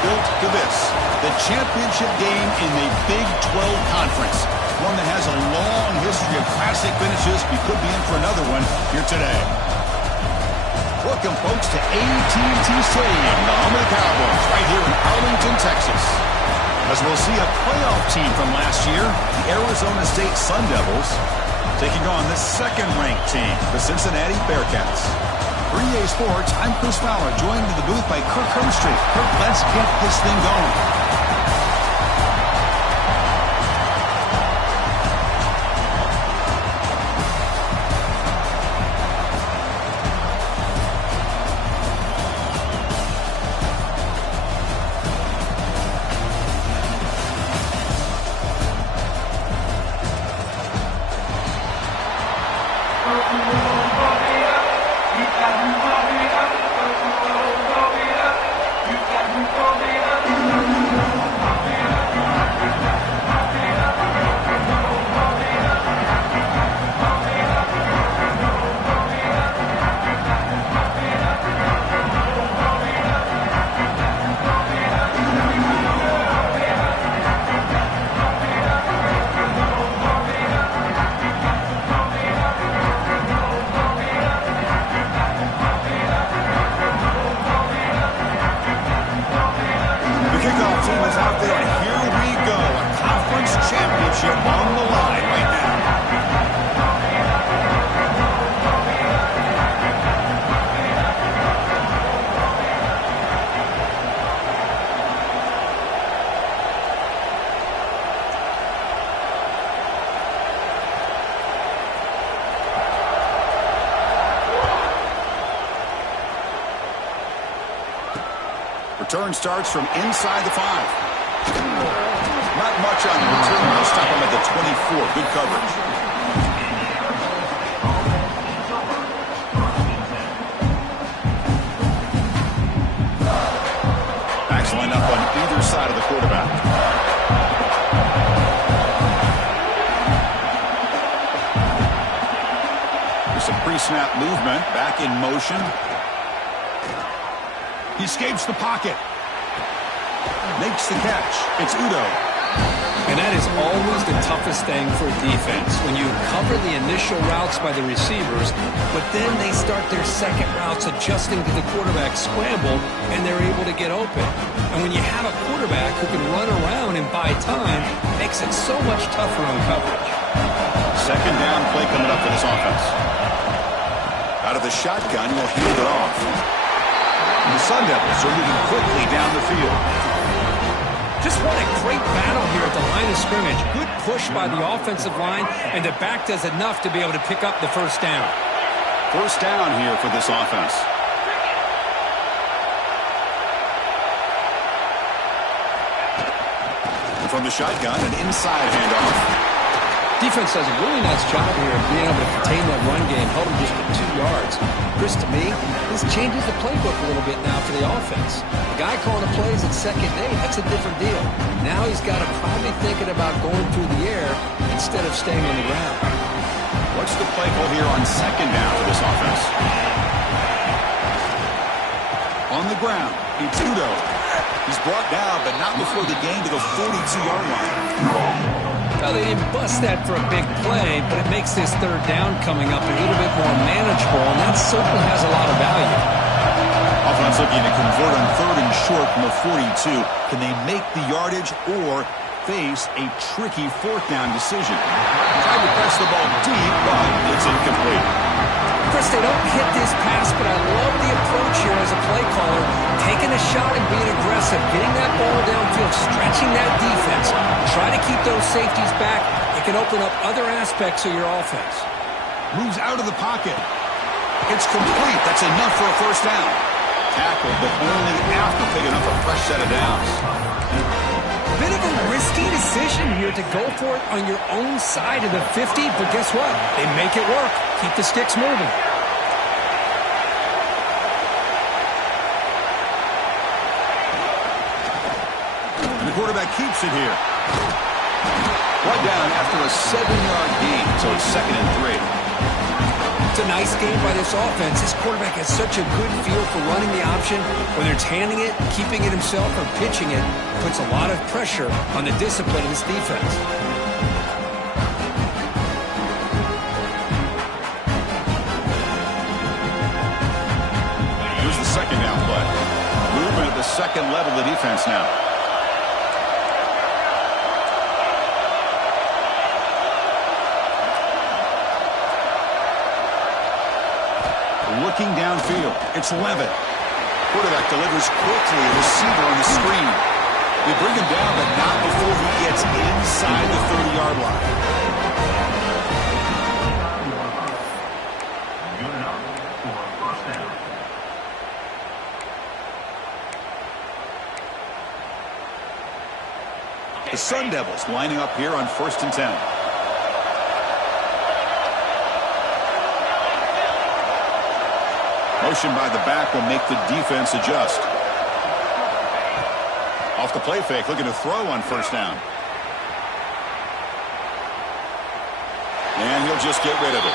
built to this, the championship game in the Big 12 Conference. One that has a long history of classic finishes. We could be in for another one here today. Welcome, folks, to AT&T Stadium, the home of the Cowboys, right here in Arlington, Texas. As we'll see a playoff team from last year, the Arizona State Sun Devils, taking on the second-ranked team, the Cincinnati Bearcats. For EA Sports, I'm Chris Fowler, joined in the booth by Kirk Herbstreit. Kirk, let's get this thing going. Return starts from inside the 5. Not much on the return. They'll stop him at the 24. Good coverage. Backs line up on either side of the quarterback. There's some pre-snap movement. Back in motion. He escapes the pocket. Makes the catch. It's Udo. And that is always the toughest thing for a defense. When you cover the initial routes by the receivers, but then they start their second routes adjusting to the quarterback scramble, and they're able to get open. And when you have a quarterback who can run around and buy time, it makes it so much tougher on coverage. Second down play coming up for this offense. Out of the shotgun, he'll hand it off. The Sun Devils are moving quickly down the field. Just what a great battle here at the line of scrimmage. Good push by the offensive line, and the back does enough to be able to pick up the first down. First down here for this offense. And from the shotgun, an inside handoff. Defense does a really nice job here of being able to contain that run game, held him just for 2 yards. Chris, to me, this changes the playbook a little bit now for the offense. The guy calling the plays at second day, that's a different deal. Now he's got to probably thinking about going through the air instead of staying on the ground. What's the play call here on second down for this offense? On the ground, it's Udo. He's brought down, but not before the gain to the 42-yard line. Well, they didn't bust that for a big play, but it makes this third down coming up a little bit more manageable, and that certainly has a lot of value. Offense looking to convert on third and short from the 42. Can they make the yardage or face a tricky fourth down decision? Tried to press the ball deep, but it's incomplete. Chris, they don't hit this pass, but I love the approach here as a play caller. Taking a shot and being aggressive, getting that ball downfield, stretching that defense. Try to keep those safeties back. It can open up other aspects of your offense. Moves out of the pocket. It's complete. That's enough for a first down. Tackle, but only after picking up a fresh set of downs. Bit of a risky decision here to go for it on your own side of the 50, but guess what? They make it work. Keep the sticks moving. And the quarterback keeps it here. Brought down after a 7-yard gain, so it's 2nd and 3. a nice game by this offense. This quarterback has such a good feel for running the option. Whether it's handing it, keeping it himself, or pitching it, puts a lot of pressure on the discipline of this defense. Here's the second down play. Movement at the second level of the defense now. Looking downfield, it's Levitt. Quarterback delivers quickly, receiver on the screen. They bring him down, but not before he gets inside the 30-yard line. The Sun Devils lining up here on 1st and 10. Motion by the back will make the defense adjust. Off the play fake, looking to throw on 1st down. And he'll just get rid of it.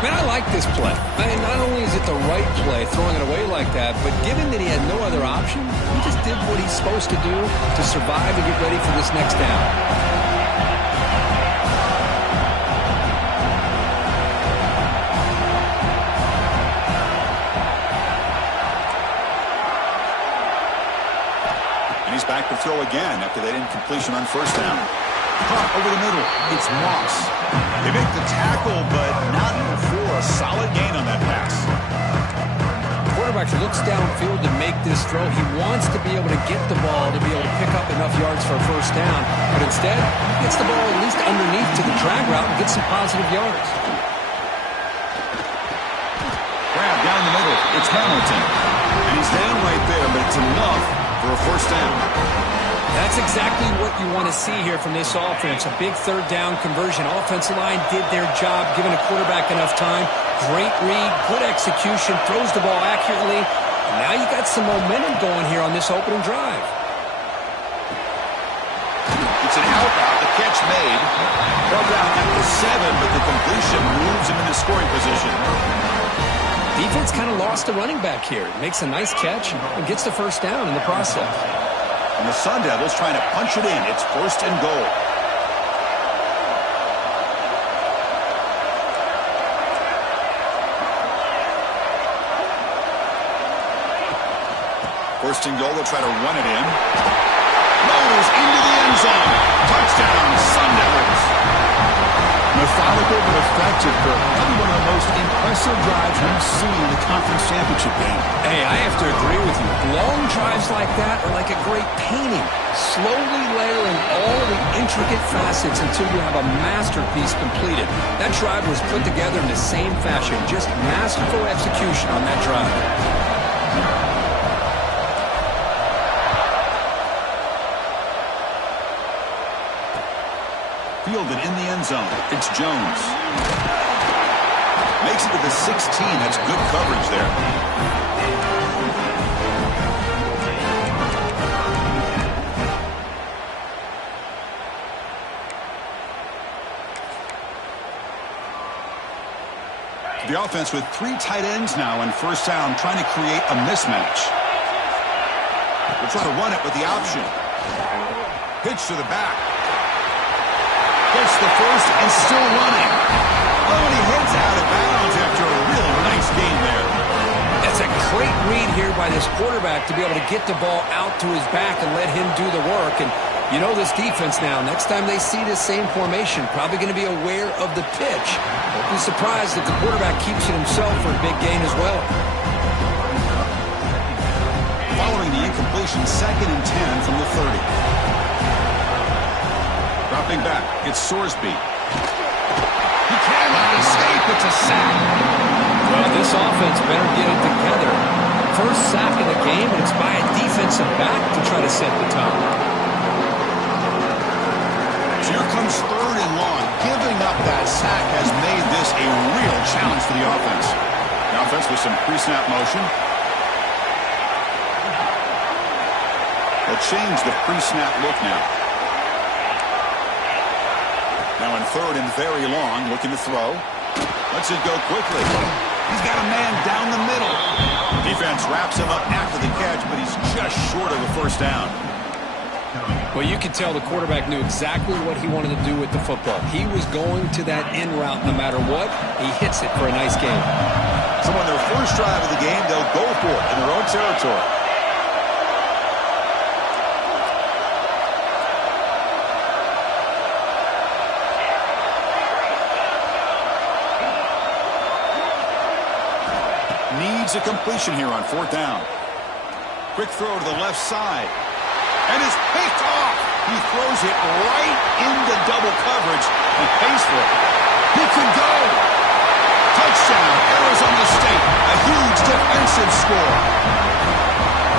Man, I like this play. Not only is it the right play, throwing it away like that, but given that he had no other option, he just did what he's supposed to do to survive and get ready for this next down. Back to throw again after that incompletion on 1st down. Caught over the middle. It's Moss. They make the tackle, but not before a solid gain on that pass. The quarterback looks downfield to make this throw. He wants to be able to get the ball to be able to pick up enough yards for a 1st down, but instead, he gets the ball at least underneath to the drag route and gets some positive yards. Grab down the middle. It's Hamilton. And he's down right there, but it's enough for a 1st down. That's exactly what you want to see here from this offense. A big 3rd down conversion. Offensive line did their job, giving a quarterback enough time. Great read, good execution, throws the ball accurately. And now you got some momentum going here on this opening drive. It's an out route. The catch made. Held down at the 7, but the completion moves him into scoring position. Defense kind of lost the running back here. Makes a nice catch and gets the 1st down in the process. And the Sun Devils trying to punch it in. It's 1st and goal. First and goal, they'll try to run it in. Rolls into the end zone. Touchdown, Sun Devils. Methodical but effective for probably one of the most impressive drives we've seen in the conference championship game. Hey, I have to agree with you. Long drives like that are like a great painting. Slowly layering all of the intricate facets until you have a masterpiece completed. That drive was put together in the same fashion. Just masterful execution on that drive. Fielded in the end zone. It's Jones. Makes it to the 16. That's good coverage there. The offense with 3 tight ends now on 1st down, trying to create a mismatch. They'll try to run it with the option. Pitch to the back. Gets the 1st and still running. Oh, and he heads out of bounds after a really nice game there. That's a great read here by this quarterback to be able to get the ball out to his back and let him do the work. And you know this defense now, next time they see this same formation, probably going to be aware of the pitch. Won't be surprised if the quarterback keeps it himself for a big gain as well. Following the incompletion, 2nd and 10 from the 30. Dropping back, it's Sorsby. He cannot escape, it's a sack. Well, this offense better get it together. First sack of the game, and it's by a defensive back to try to set the tone. So here comes 3rd and long. Giving up that sack has made this a real challenge for the offense. The offense with some pre-snap motion. They'll change the pre-snap look now. Now in 3rd and very long, looking to throw. Lets it go quickly. He's got a man down the middle. Defense wraps him up after the catch, but he's just short of a first down. Well, you could tell the quarterback knew exactly what he wanted to do with the football. He was going to that in route no matter what. He hits it for a nice game. So on their first drive of the game, they'll go for it in their own territory. Needs a completion here on fourth down. Quick throw to the left side. And is picked off. He throws it right into double coverage and pays for it. He can go. Touchdown, Arizona State. A huge defensive score.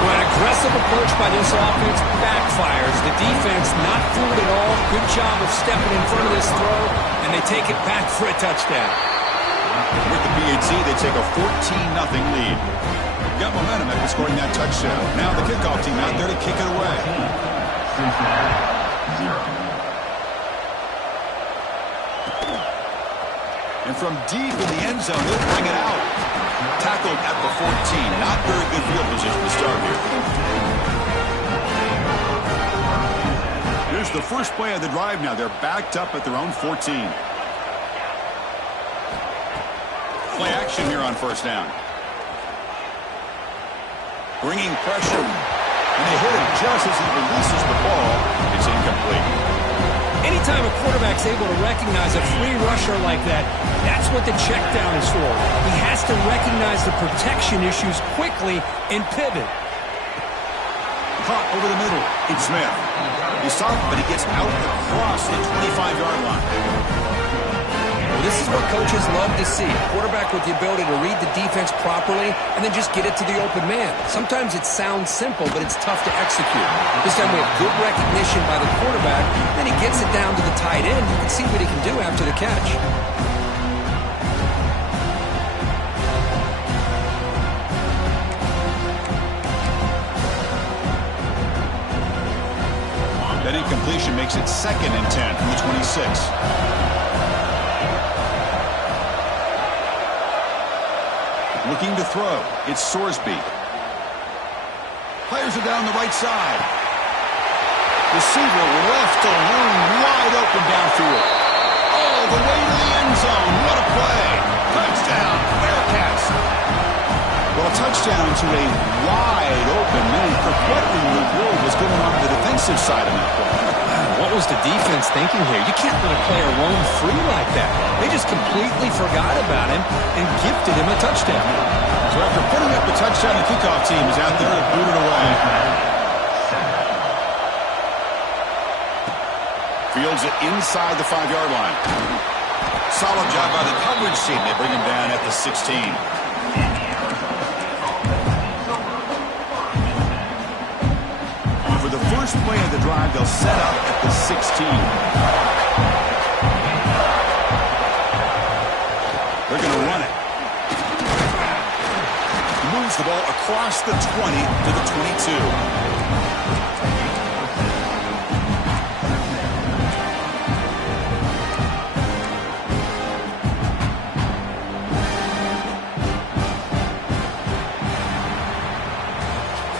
Well, an aggressive approach by this offense backfires. The defense not fooled at all. Good job of stepping in front of this throw, and they take it back for a touchdown. With the PAT, they take a 14-0 lead. Got momentum after scoring that touchdown. Now the kickoff team out there to kick it away. And from deep in the end zone, he'll bring it out. Tackled at the 14. Not very good field position to start here. Here's the first play of the drive now. They're backed up at their own 14. Play action here on first down. Bringing pressure. And they hit him just as he releases the ball. It's incomplete. Anytime a quarterback's able to recognize a free rusher like that, that's what the check down is for. He has to recognize the protection issues quickly and pivot. Caught over the middle. It's Smith. He's soft, but he gets out across the 25-yard line. Well, this is what coaches love to see. A quarterback with the ability to read the defense properly and then just get it to the open man. Sometimes it sounds simple, but it's tough to execute. This time we have good recognition by the quarterback. Then he gets it down to the tight end. You can see what he can do after the catch. That incompletion makes it 2nd and 10 from the 26. Looking to throw. It's Sorsby. Fires it down the right side. Receiver left alone, wide open downfield. All the way to the end zone. What a play. Touchdown, Bearcats. Well, a touchdown to a wide open man. What in the world was going on the defensive side of that play? What was the defense thinking here? You can't let a player roam free like that. They just completely forgot about him and gifted him a touchdown. So after putting up the touchdown, the kickoff team is out there to boot it away. Fields it inside the 5-yard line. Solid job by the coverage team. They bring him down at the 16. For the first play of the drive, they'll set up at the 16. They're going to run it. Moves the ball across the 20 to the 22.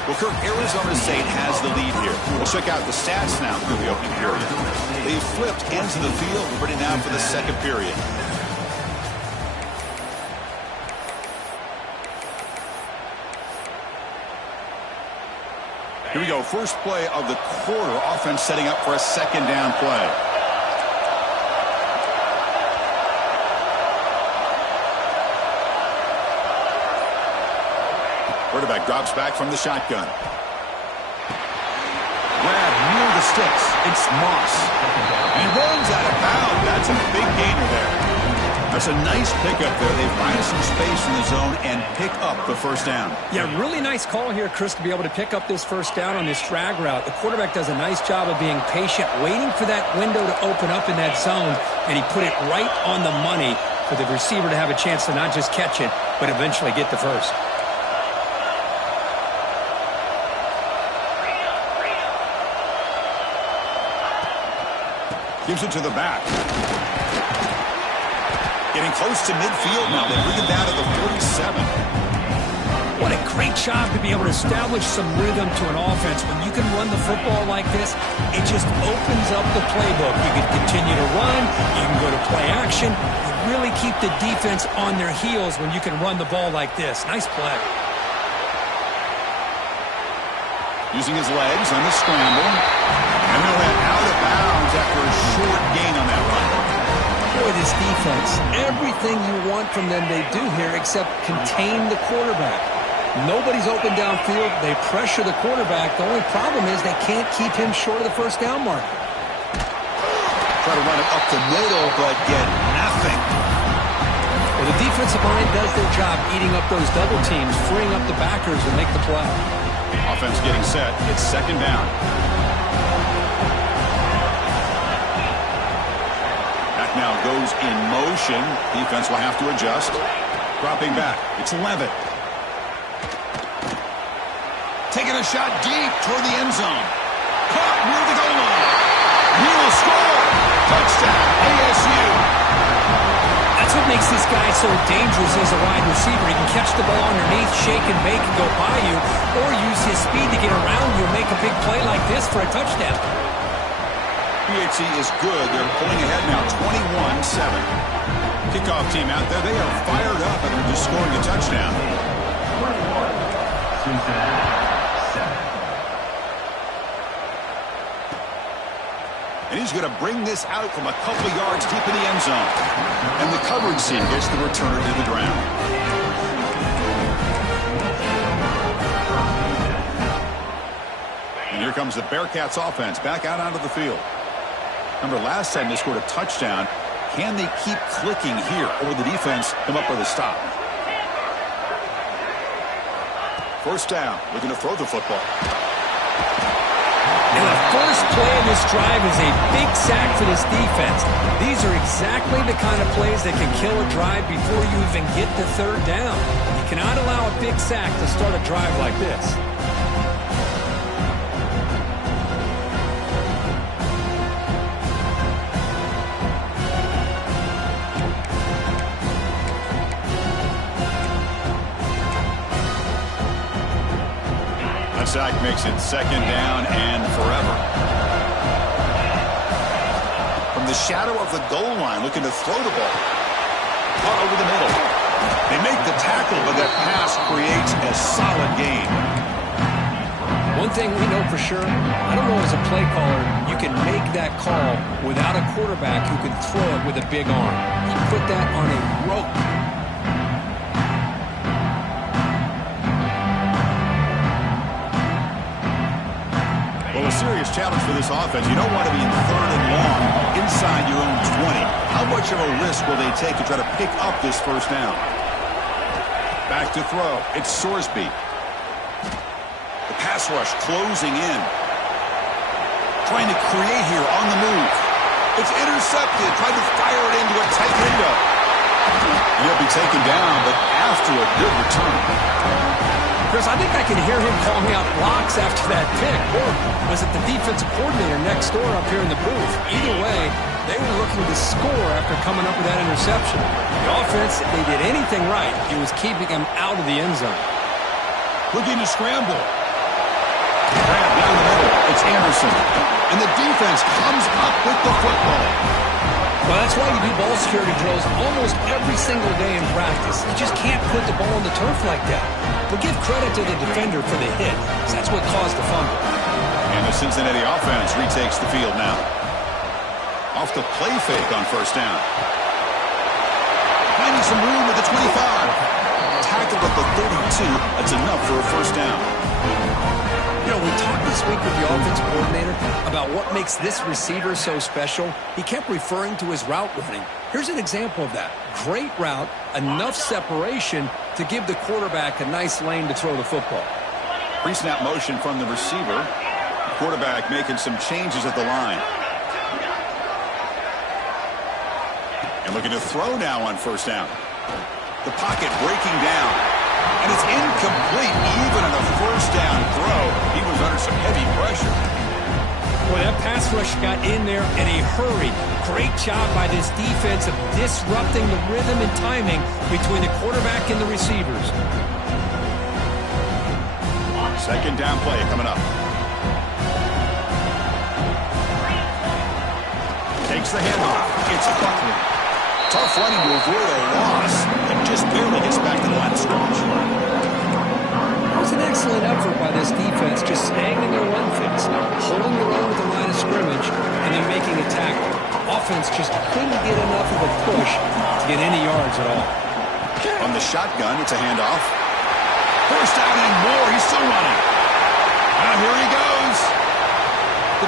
Well, Kirk, Arizona State has the lead here. We'll check out the stats now through the opening period. They've flipped ends of the field, ready now for the second period. Here we go. First play of the quarter. Offense setting up for a second down play. Quarterback drops back from the shotgun. Grab near the sticks. It's Moss. And runs out of bounds. That's a big gainer there. That's a nice pickup there. They find some space in the zone and pick up the first down. Yeah, really nice call here, Chris, to be able to pick up this first down on this drag route. The quarterback does a nice job of being patient, waiting for that window to open up in that zone, and he put it right on the money for the receiver to have a chance to not just catch it, but eventually get the first. Gives it to the back. Getting close to midfield now. They bring it down to the 47. What a great job to be able to establish some rhythm to an offense. When you can run the football like this, it just opens up the playbook. You can continue to run. You can go to play action. You really keep the defense on their heels when you can run the ball like this. Nice play. Using his legs on the scramble. And they went out of bounds after a short gain on that run. Boy, this defense, everything you want from them they do here except contain the quarterback. Nobody's open downfield. They pressure the quarterback. The only problem is they can't keep him short of the first down mark. Try to run it up the middle, but get nothing. Well, the defensive line does their job eating up those double teams, freeing up the backers to make the play. Offense getting set. It's second down. Back now goes in motion. Defense will have to adjust. Dropping back. It's Levitt. Taking a shot deep toward the end zone. Caught near the goal line. He will score. Touchdown, ASU. That's what makes this guy so dangerous as a wide receiver. He can catch the ball underneath, shake and bake and go by you, or use his speed to get around you and make a big play like this for a touchdown. PHC is good. They're pulling ahead now, 21-7. Kickoff team out there. They are fired up and they're just scoring a touchdown. 21-7. And he's going to bring this out from a couple of yards deep in the end zone. And the coverage team gets the return to the ground. And here comes the Bearcats offense back out onto the field. Remember, last time they scored a touchdown. Can they keep clicking here, or will the defense come up with a stop? First down, looking to throw the football. And the first play of this drive is a big sack for this defense. These are exactly the kind of plays that can kill a drive before you even get the third down. You cannot allow a big sack to start a drive like this. Sack makes it second down and forever. From the shadow of the goal line, looking to throw the ball. Caught over the middle. They make the tackle, but that pass creates a solid gain. One thing we know for sure, I don't know as a play caller, you can make that call without a quarterback who can throw it with a big arm. He put that on a rope. Well, a serious challenge for this offense. You don't want to be in third and long inside your own 20. How much of a risk will they take to try to pick up this first down? Back to throw. It's Sorsby. The pass rush closing in. Trying to create here on the move. It's intercepted. Trying to fire it into a tight window. He'll be taken down, but after a good return. Chris, I think I can hear him calling out blocks after that pick. Or was it the defensive coordinator next door up here in the booth? Either way, they were looking to score after coming up with that interception. The offense, if they did anything right, it was keeping them out of the end zone. Looking to scramble. Grab down the middle. It's Anderson. And the defense comes up with the football. Well, that's why you do ball security drills almost every single day in practice. You just can't put the ball on the turf like that. But give credit to the defender for the hit, because that's what caused the fumble. And the Cincinnati offense retakes the field now. Off the play fake on first down. Finding some room at the 25. Tackled at the 32. That's enough for a first down. You know, we talked this week with the offensive coordinator about what makes this receiver so special. He kept referring to his route running. Here's an example of that. Great route, enough separation to give the quarterback a nice lane to throw the football. Pre-snap motion from the receiver. Quarterback making some changes at the line. And looking to throw now on first down. The pocket breaking down. And it's incomplete even on a first down throw. He was under some heavy pressure. Boy, that pass rush got in there in a hurry. Great job by this defense of disrupting the rhythm and timing between the quarterback and the receivers. Second down play coming up. Takes the handoff. It's Buckley. Tough running to avoid a loss, and just barely gets back to the line of scrimmage. It was an excellent effort by this defense, just staying in their run fits, holding their own at the line of scrimmage, and then making a tackle. Offense just couldn't get enough of a push to get any yards at all. On the shotgun, it's a handoff. First down and more. He's still running. Now here he goes.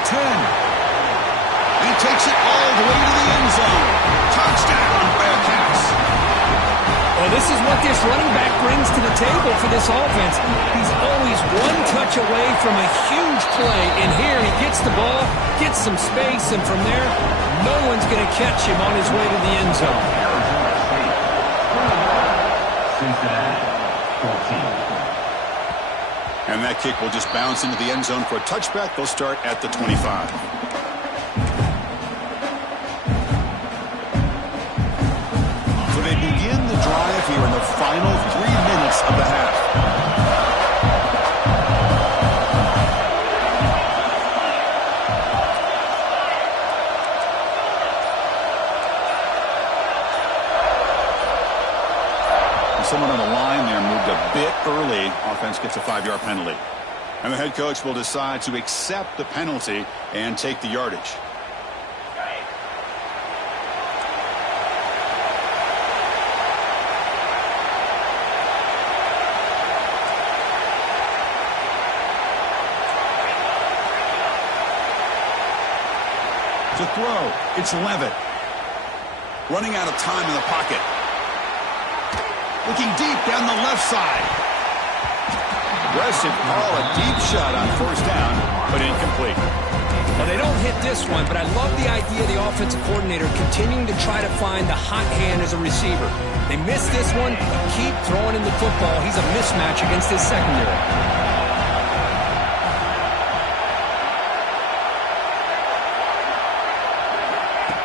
The 10. And he takes it all the way to the end zone. Touchdown, Bearcats. Well, this is what this running back brings to the table for this offense. He's always one touch away from a huge play. And here he gets the ball, gets some space, and from there, no one's going to catch him on his way to the end zone. And that kick will just bounce into the end zone for a touchback. They'll start at the 25. So they begin the drive here in the final 3 minutes of the half. Someone on the line there moved a bit early. Offense gets a 5-yard penalty. And the head coach will decide to accept the penalty and take the yardage. To throw, it's Levitt. Running out of time in the pocket. Looking deep down the left side. Aggressive call, a deep shot on first down, but incomplete. Well, they don't hit this one, but I love the idea of the offensive coordinator continuing to try to find the hot hand as a receiver. They missed this one, but keep throwing him the football. He's a mismatch against his secondary.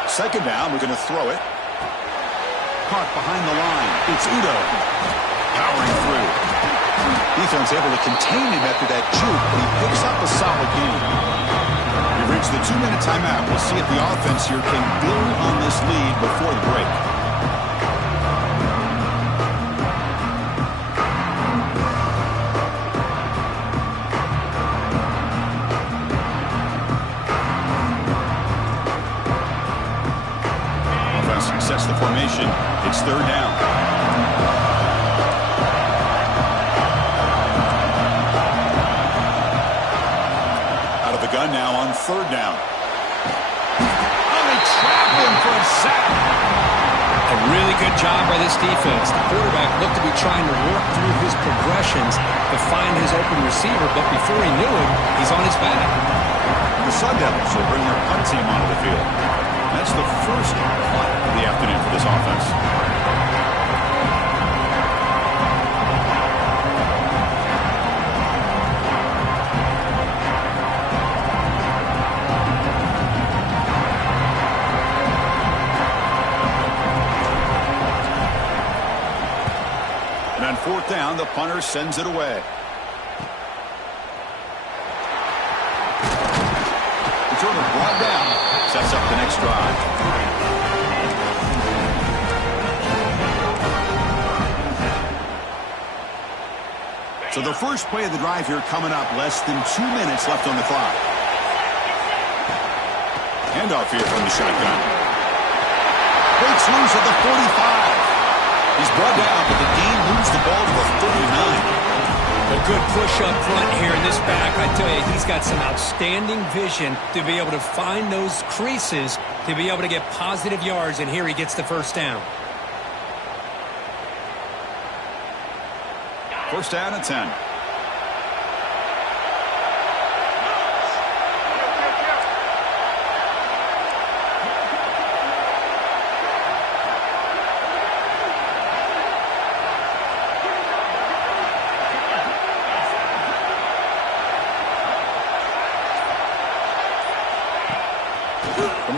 Second down, we're going to throw it. Caught behind the line. It's Udo. Powering through. Defense able to contain him after that juke, but he picks up a solid gain. We've reached the 2-minute timeout. We'll see if the offense here can build on this lead before the break. Sets the formation. It's third down. Out of the gun now on third down. Oh, they trap him for a sack. A really good job by this defense. The quarterback looked to be trying to work through his progressions to find his open receiver, but before he knew it, he's on his back. The Sun Devils will bring their punt team onto the field. That's the first punt of the afternoon for this offense. And on fourth down, the punter sends it away. Returner brought down. Sets up the next drive. So the first play of the drive here coming up. Less than 2 minutes left on the clock. Handoff here from the shotgun. Breaks loose at the 45. He's brought down, but the gain moves the ball to the 39. A good push up front here in this back. I tell you, he's got some outstanding vision to be able to find those creases, to be able to get positive yards, and here he gets the first down. First down and 10.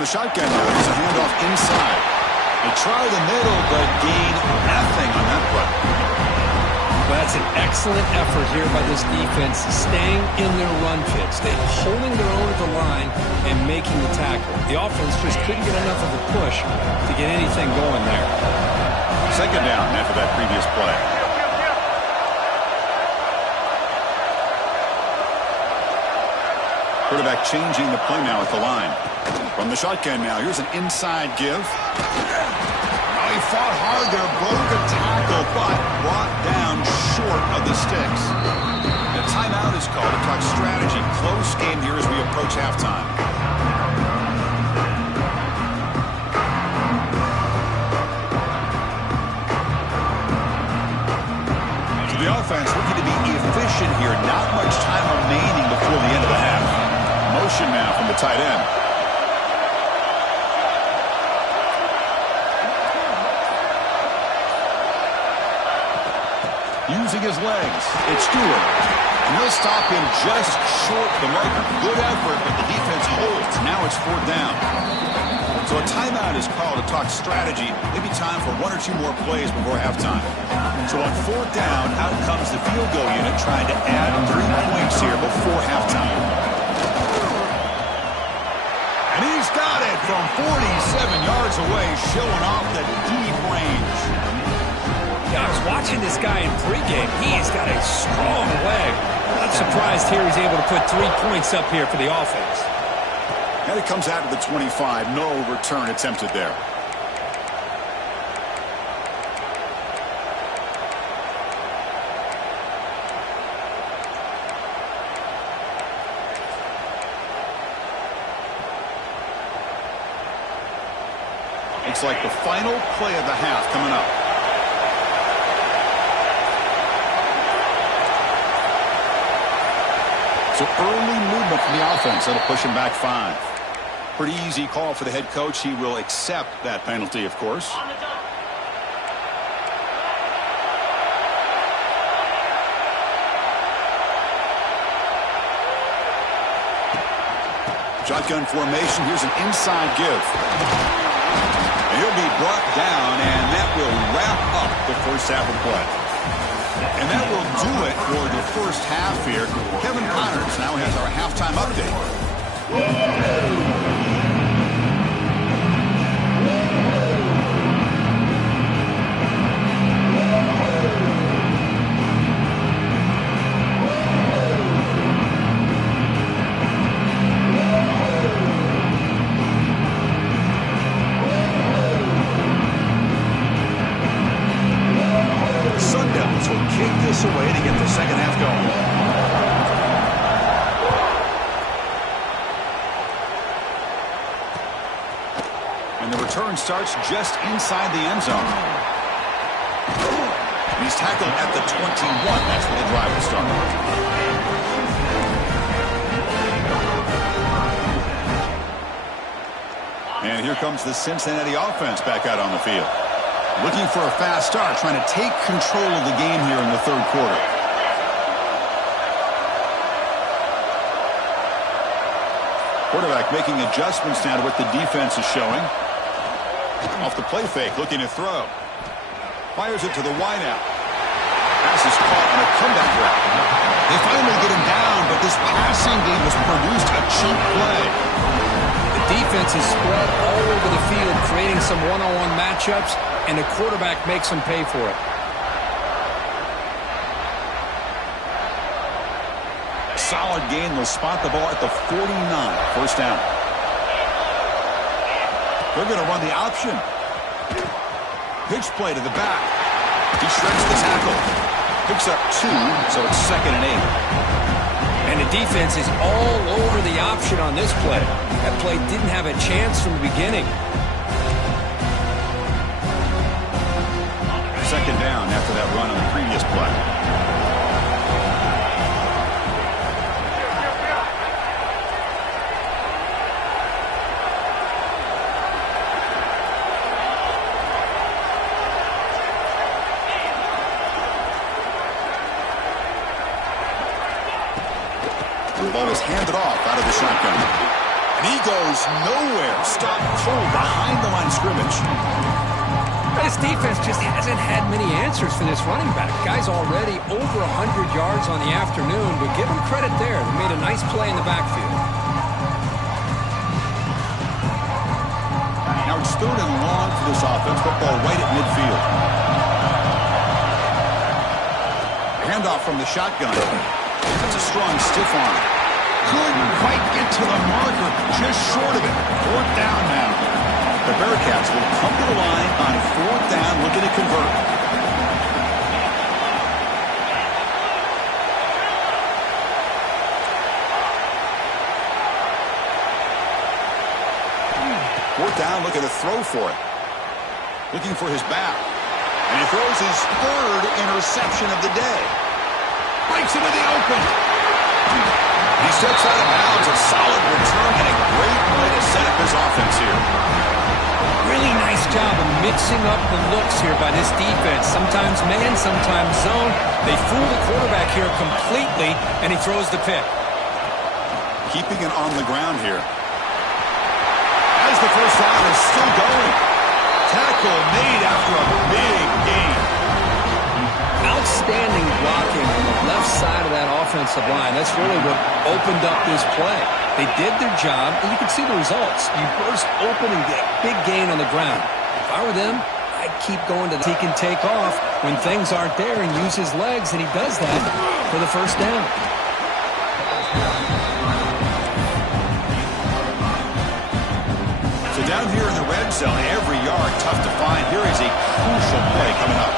the shotgun now, there's a handoff inside. They try the middle, but gain nothing on that play. Well, that's an excellent effort here by this defense, staying in their run fit, holding their own at the line and making the tackle. The offense just couldn't get enough of a push to get anything going there. Second down after that previous play. Quarterback changing the play now at the line. From the shotgun now, here's an inside give. Oh, he fought hard there, broke a tackle, but brought down short of the sticks. The timeout is called to talk strategy. Close game here as we approach halftime. So the offense looking to be efficient here. Not much time remaining before the end of the half. Motion now from the tight end. Using his legs, it's Stewart. And he'll stop him just short of the marker. Good effort, but the defense holds. Now it's fourth down. So a timeout is called to talk strategy. Maybe time for one or two more plays before halftime. So on fourth down, out comes the field goal unit trying to add 3 points here before halftime. And he's got it from 47 yards away, showing off the deep range. Yeah, I was watching this guy in pregame. He's got a strong leg. Not surprised here he's able to put 3 points up here for the offense. And it comes out of the 25. No return attempted there. Looks like the final play of the half coming up. So early movement from the offense. That'll push him back 5. Pretty easy call for the head coach. He will accept that penalty, of course. Shotgun formation. Here's an inside give. And he'll be brought down, and that will wrap up the first half of play. And that will do it for the first half here. Kevin Connors now has our halftime update. Away to get the second half going. And the return starts just inside the end zone. He's tackled at the 21. That's where the drive will start. And here comes the Cincinnati offense back out on the field. Looking for a fast start, trying to take control of the game here in the third quarter. Quarterback making adjustments now to what the defense is showing. Off the play fake, looking to throw. Fires it to the wideout. Pass is caught on a comeback route. They finally get him down, but this passing game has produced a cheap play. Defense is spread all over the field, creating some one-on-one matchups, and the quarterback makes them pay for it. Solid gain. They'll spot the ball at the 49. First down. They're going to run the option. Pitch play to the back. He shreds the tackle. Picks up 2, so it's 2nd and 8. And the defense is all over the option on this play. That play didn't have a chance from the beginning. Second down after that run on the previous play. The ball is handed off out of the shotgun. And he goes nowhere. Stopped cold behind the line of scrimmage. This defense just hasn't had many answers for this running back. Guy's already over 100 yards on the afternoon, but give him credit there. They made a nice play in the backfield. Now it's 3rd and long for this offense. Football right at midfield. Handoff from the shotgun. That's a strong stiff arm. Couldn't quite get to the marker. Just short of it. 4th down now. The Bearcats will come to the line on 4th down, looking to convert. Fourth down, looking to throw for it. Looking for his back. And he throws his 3rd interception of the day. Breaks into the open. He steps out of bounds. A solid return and a great way to set up his offense here. Really nice job of mixing up the looks here by this defense. Sometimes man, sometimes zone. They fool the quarterback here completely, and he throws the pick. Keeping it on the ground here. As the first down is still going. Tackle made after a big gain. Outstanding blocking on the left side of that offensive line. That's really what opened up this play. They did their job, and you can see the results. You burst open and get a big gain on the ground. If I were them, I'd keep going to he can take off when things aren't there and use his legs, and he does that for the first down. So down here in the red zone, every yard tough to find. Here is a crucial play coming up.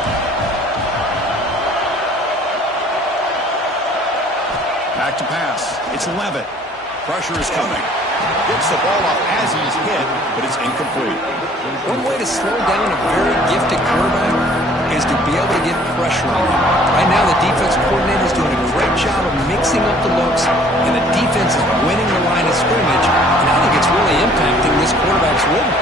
Back to pass. It's Levitt. Pressure is coming. Gets the ball off as he's hit, but it's incomplete. One way to slow down a very gifted quarterback is to be able to get pressure on him. Right now, the defense coordinator is doing a great job of mixing up the looks, and the defense is winning the line of scrimmage, and I think it's really impacting this quarterback's rhythm.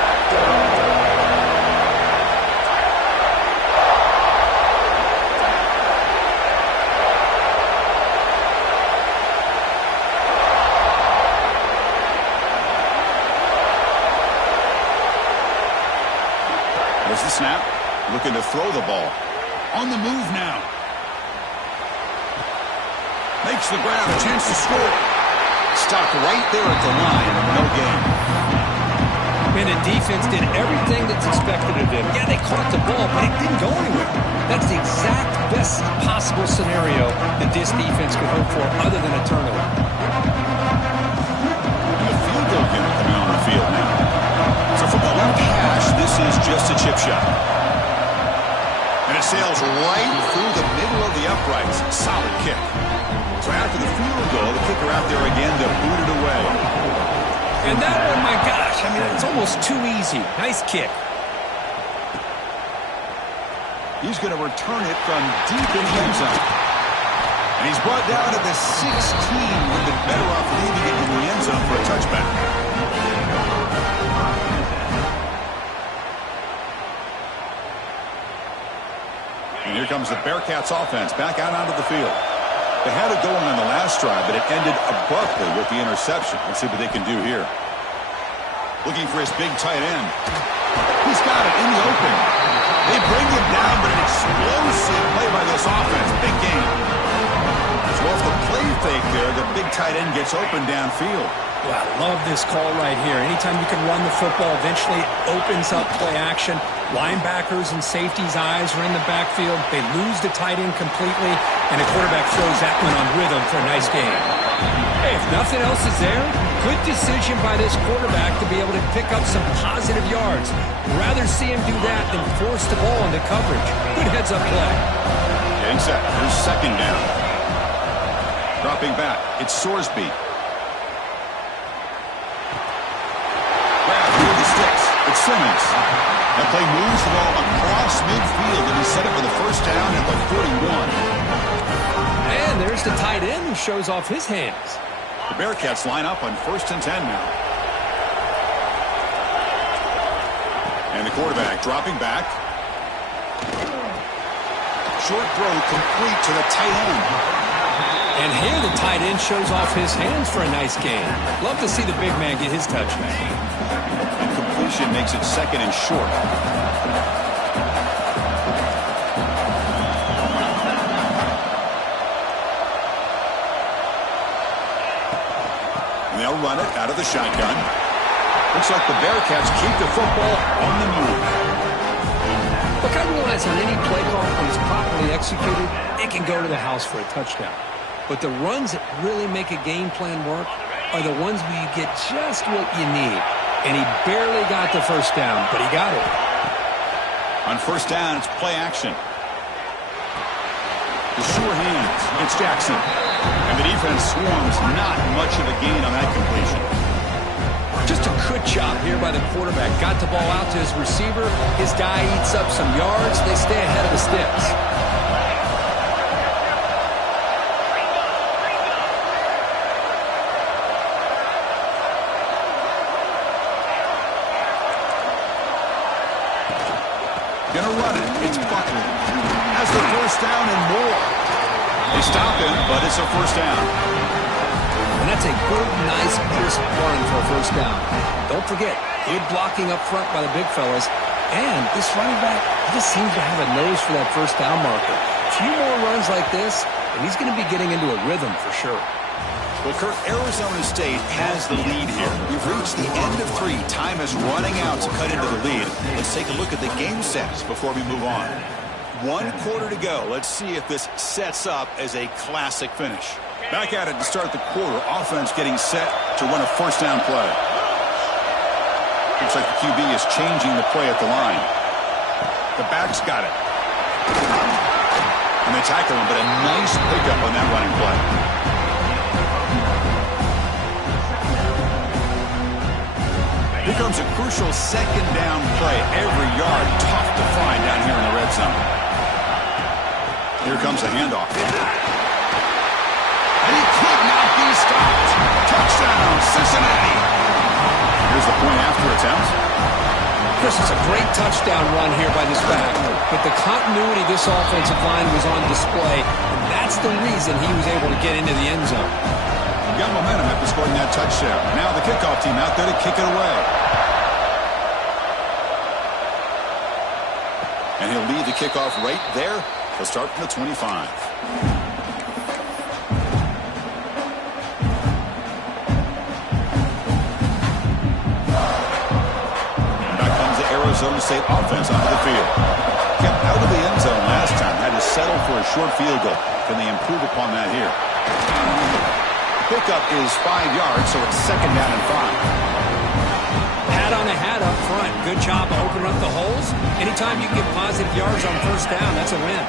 There's the snap. Looking to throw the ball. On the move now. Makes the grab. A chance to score. Stopped right there at the line. No gain. And the defense did everything that's expected of them. Yeah, they caught the ball, but it didn't go anywhere. That's the exact best possible scenario that this defense could hope for other than a turnover. And the field goal unit coming on the field now. So from the left hash, this is just a chip shot. And it sails right through the middle of the uprights. Solid kick. So after the field goal, the kicker out there again to boot it away. And that one, my gosh, I mean, it's almost too easy. Nice kick. He's going to return it from deep in the end zone. And he's brought down to the 16. Would have been better off leaving it in the end zone for a touchback. And here comes the Bearcats offense back out onto the field. They had it going on the last drive, but it ended abruptly with the interception. Let's see what they can do here. Looking for his big tight end. He's got it in the open. They bring him down, but an explosive play by this offense. Big game. So off the play fake there, the big tight end gets open downfield. Well, I love this call right here. Anytime you can run the football, eventually it opens up play action. Linebackers and safeties' eyes are in the backfield. They lose the tight end completely, and the quarterback throws that one on rhythm for a nice game. Hey, if nothing else is there, good decision by this quarterback to be able to pick up some positive yards. Rather see him do that than force the ball into coverage. Good heads-up play. Getting set. Here's second down. Dropping back. It's Sorsby. It's Simmons. That play moves the ball across midfield, and he set it for the first down at the 41. And there's the tight end who shows off his hands. The Bearcats line up on 1st and 10 now. And the quarterback dropping back. Short throw complete to the tight end. And here the tight end shows off his hands for a nice gain. Love to see the big man get his touchdown. And completion makes it second and short. And they'll run it out of the shotgun. Looks like the Bearcats keep the football on the move. Look, I realize on any play call, when it's properly executed, it can go to the house for a touchdown. But the runs that really make a game plan work are the ones where you get just what you need. And he barely got the first down, but he got it. On first down, it's play action. The sure hands. It's Jackson. And the defense swarms. Not much of a gain on that completion. Just a good job here by the quarterback. Got the ball out to his receiver. His guy eats up some yards. They stay ahead of the sticks. Gonna run it. It's Buckley. Has the first down and more. They stop him, but it's a first down. And that's a good, nice, crisp run for a first down. Don't forget, good blocking up front by the big fellas. And this running back, he just seems to have a nose for that first down marker. A few more runs like this, and he's going to be getting into a rhythm for sure. Well, Kirk, Arizona State has the lead here. We've reached the end of 3. Time is running out to cut into the lead. Let's take a look at the game sets before we move on. 1 quarter to go. Let's see if this sets up as a classic finish. Back at it to start the quarter. Offense getting set to run a first down play. Looks like the QB is changing the play at the line. The back's got it. And they tackle him, but a nice pickup on that running play. Here comes a crucial second down play. Every yard tough to find down here in the red zone. Here comes the handoff. And he could not be stopped. Touchdown, Cincinnati. Here's the point after attempt. Chris, it's a great touchdown run here by this back. But the continuity of this offensive line was on display. And that's the reason he was able to get into the end zone. Got momentum after scoring that touchdown. Now the kickoff team out there to kick it away. And he'll lead the kickoff right there. He'll start from the 25. And back comes the Arizona State offense onto the field. Kept out of the end zone last time. Had to settle for a short field goal. Can they improve upon that here? Pickup is 5 yards, so it's second down and 5. Hat on a hat up front. Good job of opening up the holes. Anytime you can get positive yards on first down, that's a win.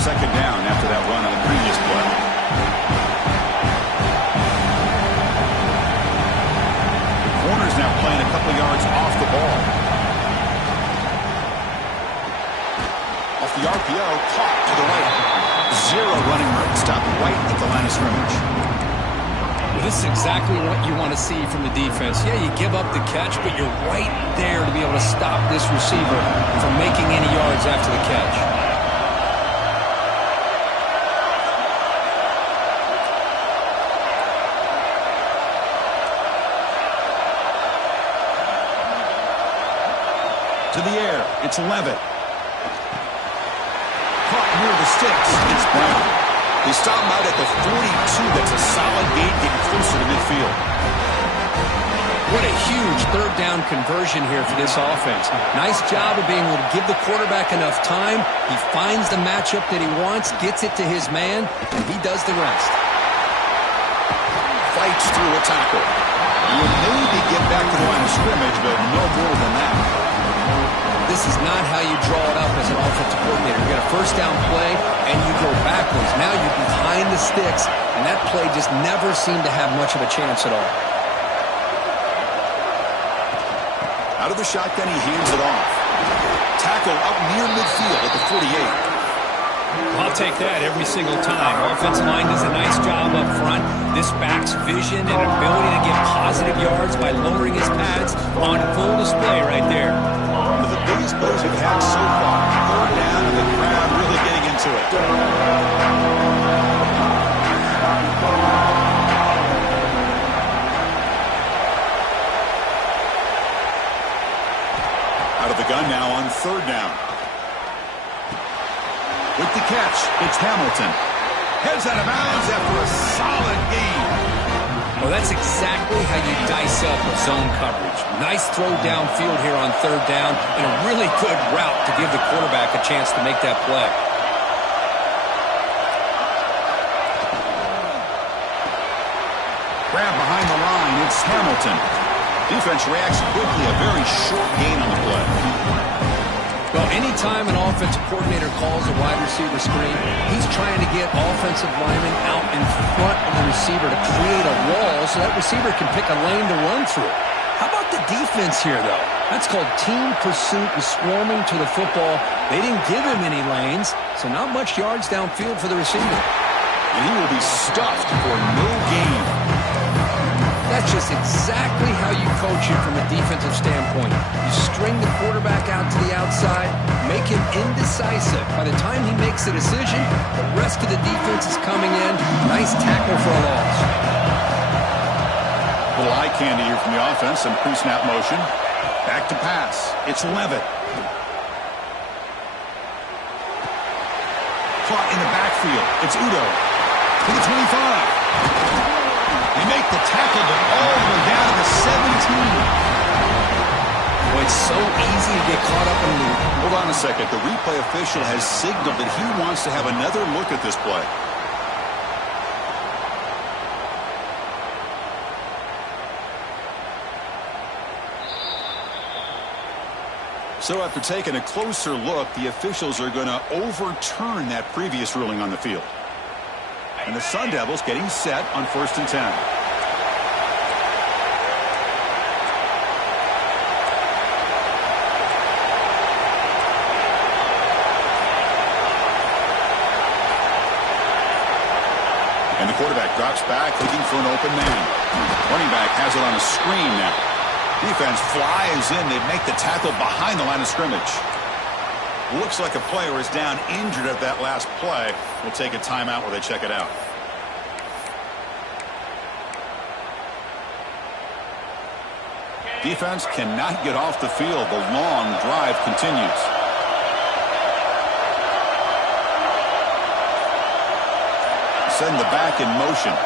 Second down after that run on the previous play. The corner's now playing a couple yards off the ball. Off the RPO, caught to the right. 0 running room. Stopped right at the line of scrimmage. This is exactly what you want to see from the defense. Yeah, you give up the catch, but you're right there to be able to stop this receiver from making any yards after the catch. To the air, it's Levitt. Caught near the sticks, it's Brown. They stop him out at the 42. That's a solid gain, getting closer to midfield. What a huge third down conversion here for this offense. Nice job of being able to give the quarterback enough time. He finds the matchup that he wants, gets it to his man, and he does the rest. Fights through a tackle. You maybe get back to the line of scrimmage, but no more than that. This is not how you draw it up as an offensive coordinator. You get a first down play, and you go backwards. Now you're behind the sticks, and that play just never seemed to have much of a chance at all. Out of the shotgun, he hands it off. Tackle up near midfield at the 48. I'll take that every single time. Offensive line does a nice job up front. This back's vision and ability to get positive yards by lowering his pads on full display right there. One of the biggest plays we've had so far. Third down and the crowd really getting into it. gun now on 3rd down. With the catch, it's Hamilton. Heads out of bounds after a solid gain. Well, that's exactly how you dice up a zone coverage. Nice throw downfield here on 3rd down, and a really good route to give the quarterback a chance to make that play. Grab behind the line, it's Hamilton. Defense reacts quickly, a very short gain on the play. Well, anytime an offensive coordinator calls a wide receiver screen, he's trying to get offensive linemen out in front of the receiver to create a wall so that receiver can pick a lane to run through. How about the defense here, though? That's called team pursuit and swarming to the football. They didn't give him any lanes, so not much yards downfield for the receiver. And he will be stuffed for no gain. That's just exactly how you coach it from a defensive standpoint. You string the quarterback out to the outside, make him indecisive. By the time he makes the decision, the rest of the defense is coming in. Nice tackle for a loss. Little eye candy here from the offense, some pre-snap motion. Back to pass. It's Levitt. Caught in the backfield. It's Udo to the 25. They make the tackle, but all the way down to the 17. Well, it's so easy to get caught up in the loop. Hold on a second. The replay official has signaled that he wants to have another look at this play. So after taking a closer look, the officials are going to overturn that previous ruling on the field. And the Sun Devils getting set on 1st and 10. And the quarterback drops back, looking for an open man. Running back has it on a screen now. Defense flies in. They make the tackle behind the line of scrimmage. Looks like a player is down injured at that last play. We'll take a timeout while they check it out. Defense cannot get off the field. The long drive continues. Send the back in motion.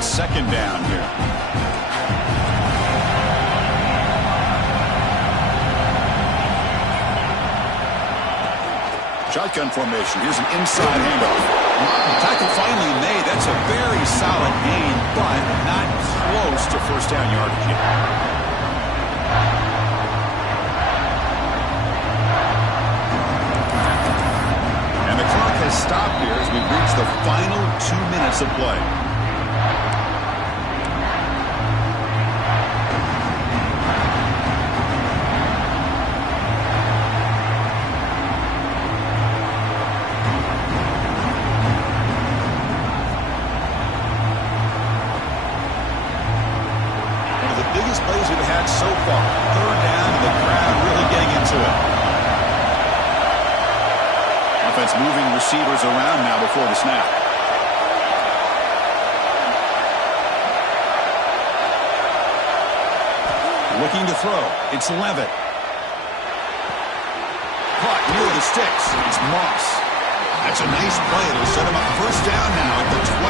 Second down here. Shotgun formation. Here's an inside handoff. Tackle finally made. That's a very solid gain, but not close to first down yardage yet. And the clock has stopped here as we've reached the final 2 minutes of play. So far, 3rd down, and the crowd really getting into it. Offense moving receivers around now before the snap. Looking to throw. It's Levitt. Caught near the sticks. It's Moss. That's a nice play. It'll set him up first down now at the 12.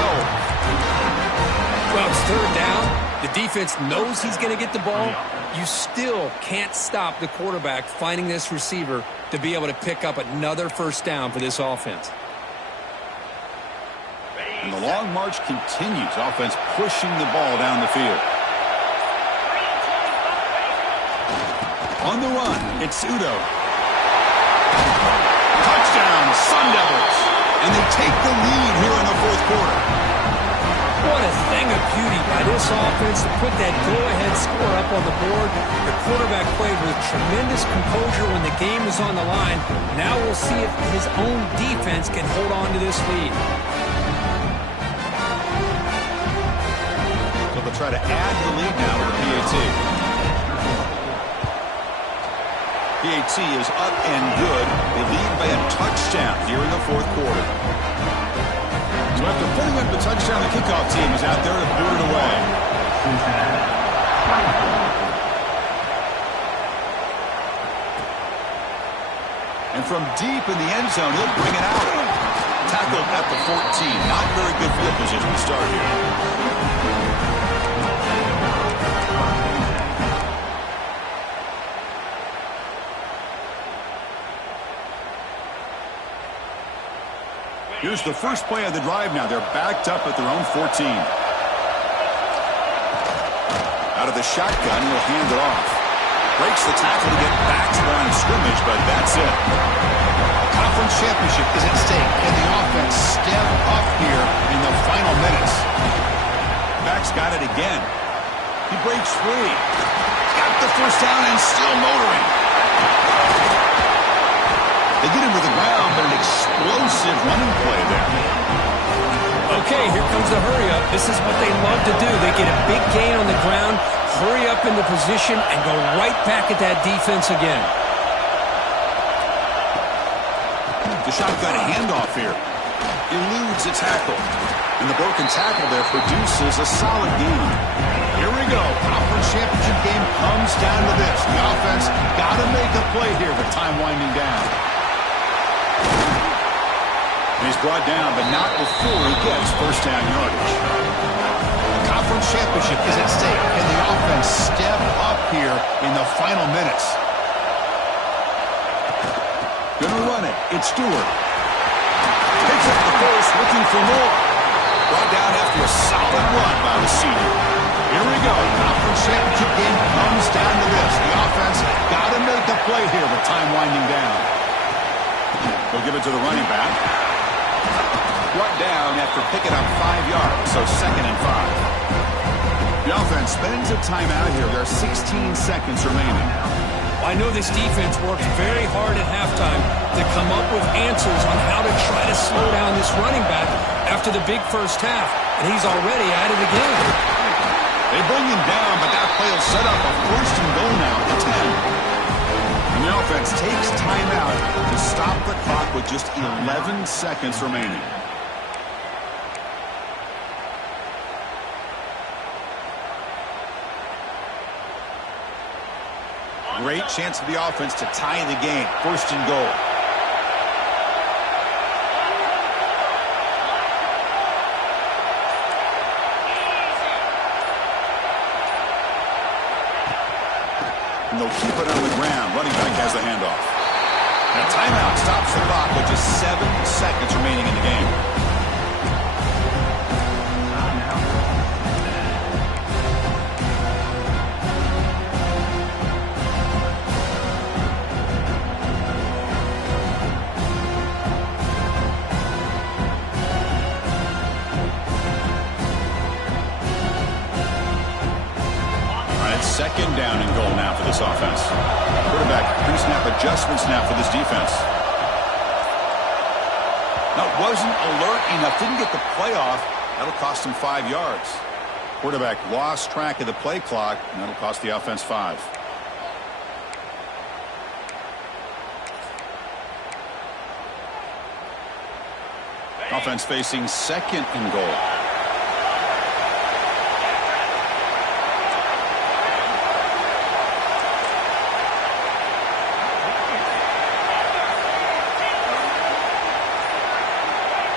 Well, it's 3rd down. The defense knows he's going to get the ball. You still can't stop the quarterback finding this receiver to be able to pick up another first down for this offense. And the long march continues. Offense pushing the ball down the field. On the run, it's Udo. Touchdown, Sun Devils. And they take the lead here in the 4th quarter. What a thing of beauty by this offense to put that go-ahead score up on the board. The quarterback played with tremendous composure when the game was on the line. Now we'll see if his own defense can hold on to this lead. try to add to the lead now with the PAT. PAT is up and good. They lead by a touchdown here in the fourth quarter. So after putting up the touchdown, the kickoff team is out there to boot it away. And from deep in the end zone, he'll bring it out. Tackled at the 14. Not very good field position to start here. Here's the first play of the drive now. They're backed up at their own 14. Out of the shotgun, he'll hand it off. Breaks the tackle to get back to the line of scrimmage, but that's it. Conference championship is at stake, and the offense step up here in the final minutes. Back's got it again. He breaks free. Got the first down and still motoring. They get him to the ground, but an explosive running play there. Okay, here comes the hurry-up. This is what they love to do. They get a big gain on the ground, hurry up into position, and go right back at that defense again. The shotgun handoff here. Eludes a tackle. And the broken tackle there produces a solid gain. Here we go. Conference championship game comes down to this. The offense got to make a play here with time winding down. And he's brought down, but not before he gets first down yardage. The conference championship is at stake. Can the offense step up here in the final minutes? Gonna run it. It's Stewart. Picks up the first, looking for more. Brought down after a solid run by the senior. Here we go. Conference championship game comes down to this. The offense got to make a play here with time winding down. They'll give it to the running back. Brought down after picking up 5 yards, so 2nd and 5. The offense spends a timeout here. There are 16 seconds remaining. I know this defense worked very hard at halftime to come up with answers on how to try to slow down this running back after the big first half, and he's already at it again. They bring him down, but that play will set up a first and goal now at the 10. And the offense takes timeout to stop the clock with just 11 seconds remaining. Great chance for the offense to tie the game. First and goal. And they'll keep it on the ground. Running back has the handoff. And a timeout stops the clock with just 7 seconds remaining in the game. Second down and goal now for this offense. Quarterback pre-snap adjustments now for this defense. Now, wasn't alert enough, didn't get the play off. That'll cost him 5 yards. Quarterback lost track of the play clock, and that'll cost the offense 5. Offense facing second and goal.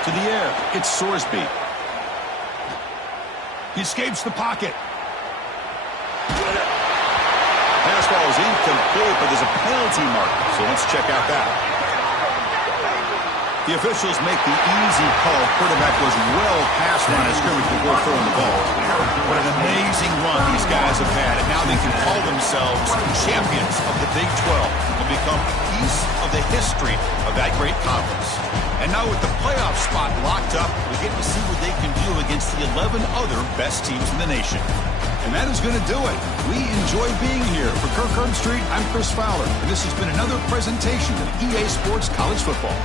To the air, it's Sorsby. He escapes the pocket. Pass ball is incomplete, but there's a penalty mark, so let's check out that. The officials make the easy call. Quarterback goes well past line of scrimmage before throwing the ball. What an amazing run these guys have had, and now they can call themselves champions of the Big 12 and become a piece of the history of that great conference. And now with the playoff spot locked up, we get to see what they can do against the 11 other best teams in the nation. And that is going to do it. We enjoy being here. For Kirk Street, I'm Chris Fowler, and this has been another presentation of EA Sports College Football.